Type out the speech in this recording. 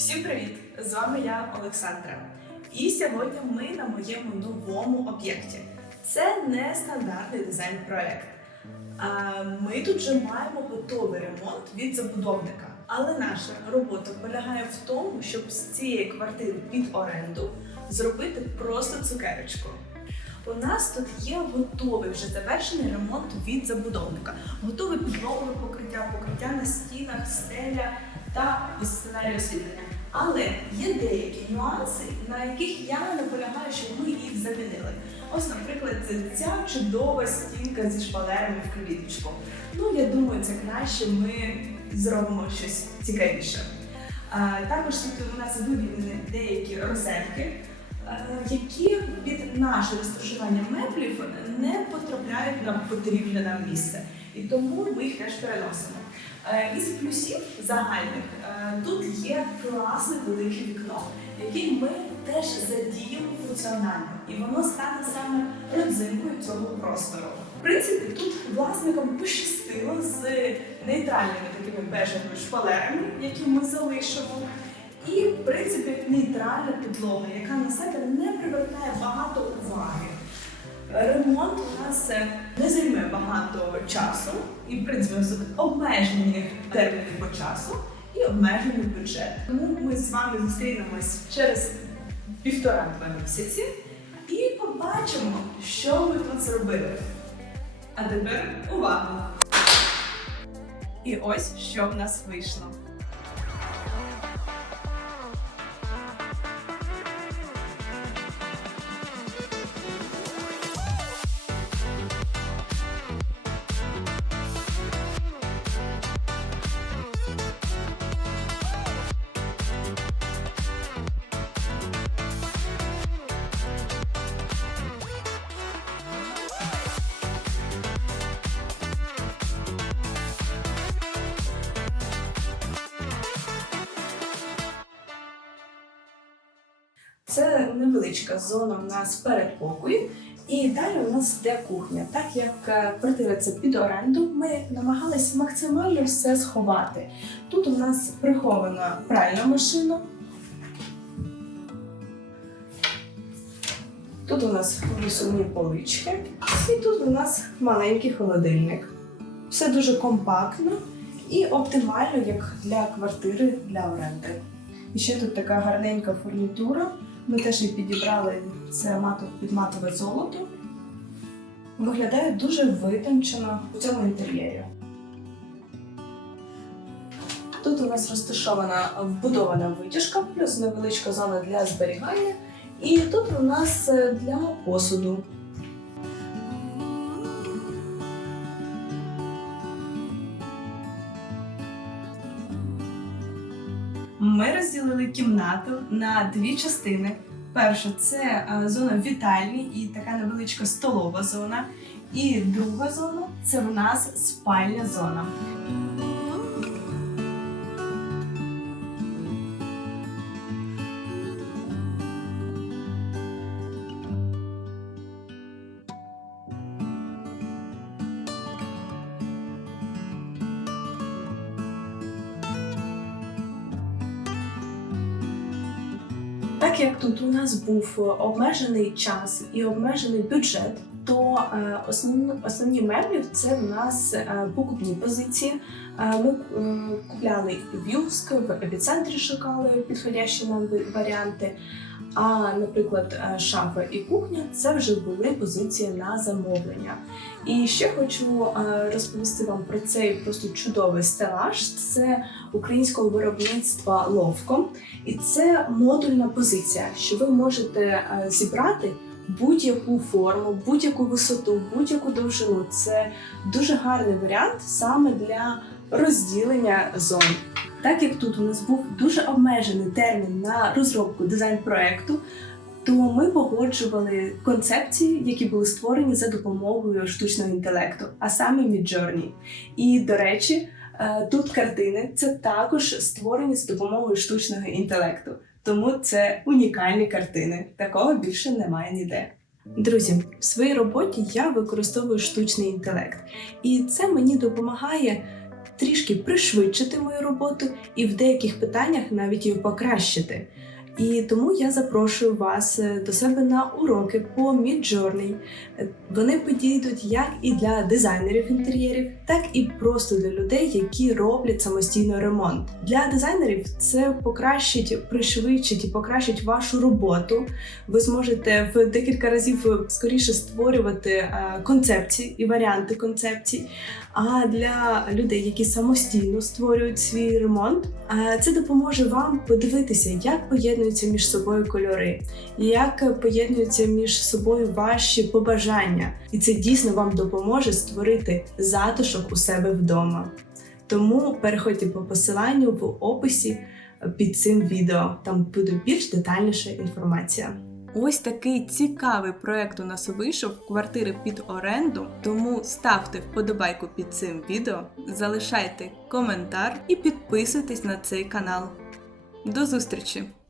Всім привіт! З вами я Олександра. І сьогодні ми на моєму новому об'єкті. Це не стандартний дизайн-проект. Ми тут вже маємо готовий ремонт від забудовника. Але наша робота полягає в тому, щоб з цієї квартири під оренду зробити просто цукерочку. У нас тут є готовий вже завершений ремонт від забудовника, готове підлогове покриття, покриття на стінах, стеля та сценарій освітлення. Але є деякі нюанси, на яких я наполягаю, щоб ми їх замінили. Ось, наприклад, ця чудова стінка зі шпалерами в квіточку. Ну, я думаю, це краще ми зробимо щось цікавіше. Також тут у нас виведені деякі розетки, які від нашого розташування меблів не потрапляють на потрібне нам місце. І тому ми їх теж переносимо. Е, Із плюсів загальних е, тут є класне велике вікно, яке ми теж задіємо функціонально, і воно стане саме родзинкою цього простору. В принципі, тут власникам пощастило з нейтральними такими бежевими шпалерами, які ми залишимо. І, в принципі, нейтральна підлога, яка на себе не привертає багато уваги. Ремонт у нас е, не займе багато часу, і в принципі обмежені терміни по часу і обмежений бюджет. Тому ми з вами зустрінемось через півтора-два місяці і побачимо, що ми тут зробили. А тепер увага! І ось що в нас вийшло. Це невеличка зона у нас перед покою. І далі у нас йде кухня. Так як е, квартира це під оренду, ми намагалися максимально все сховати. Тут у нас прихована пральна машина. Тут у нас висувні полички, і тут у нас маленький холодильник. Все дуже компактно і оптимально як для квартири для оренди. І ще тут така гарненька фурнітура. Ми теж її підібрали це під матове золото. Виглядає дуже витончено у цьому інтер'єрі. Тут у нас розташована вбудована витяжка, плюс невеличка зона для зберігання. І тут у нас е, для посуду. Ми розділили кімнату на дві частини. Перша це е, зона вітальні і така невеличка столова зона. І друга зона це в нас спальня зона. Так як тут у нас був е, обмежений час і обмежений бюджет, то е, основні, основні меблі це в нас е, покупні позиції. Е, ми купляли їх в Юск, в епіцентрі шукали підходящі нам варіанти. А, наприклад, шафа і кухня це вже були позиції на замовлення. І ще хочу розповісти вам про цей просто чудовий стелаж. Це українського виробництва Ловко. І це модульна позиція, що ви можете зібрати будь-яку форму, будь-яку висоту, будь-яку довжину. Це дуже гарний варіант саме для розділення зон. Так як тут у нас був дуже обмежений термін на розробку дизайн-проекту, то ми погоджували концепції, які були створені за допомогою штучного інтелекту, а саме Midjourney. І до речі, Е, Тут картини це також створені з допомогою штучного інтелекту, тому це унікальні картини. Такого більше немає ніде. Друзі, в своїй роботі я використовую штучний інтелект, і це мені допомагає трішки пришвидшити мою роботу і в деяких питаннях навіть її покращити. І тому я запрошую вас е, до себе на уроки по Midjourney. Е, Вони підійдуть як і для дизайнерів інтер'єрів, так і просто для людей, які роблять самостійно ремонт. Для дизайнерів це покращить, пришвидшить і покращить вашу роботу. Ви зможете в декілька разів е, скоріше створювати концепції і варіанти концепцій. А для людей, які самостійно створюють свій ремонт, е, це допоможе вам подивитися, як поєднуються між собою кольори, як поєднуються між собою ваші побажання, і це дійсно вам допоможе створити затишок у себе вдома. Тому переходьте по посиланню в описі під цим відео. Там буде більш детальніша інформація. Ось такий цікавий проект у нас вийшов квартири під оренду. Тому ставте вподобайку під цим відео, залишайте коментар і підписуйтесь на цей канал. До зустрічі!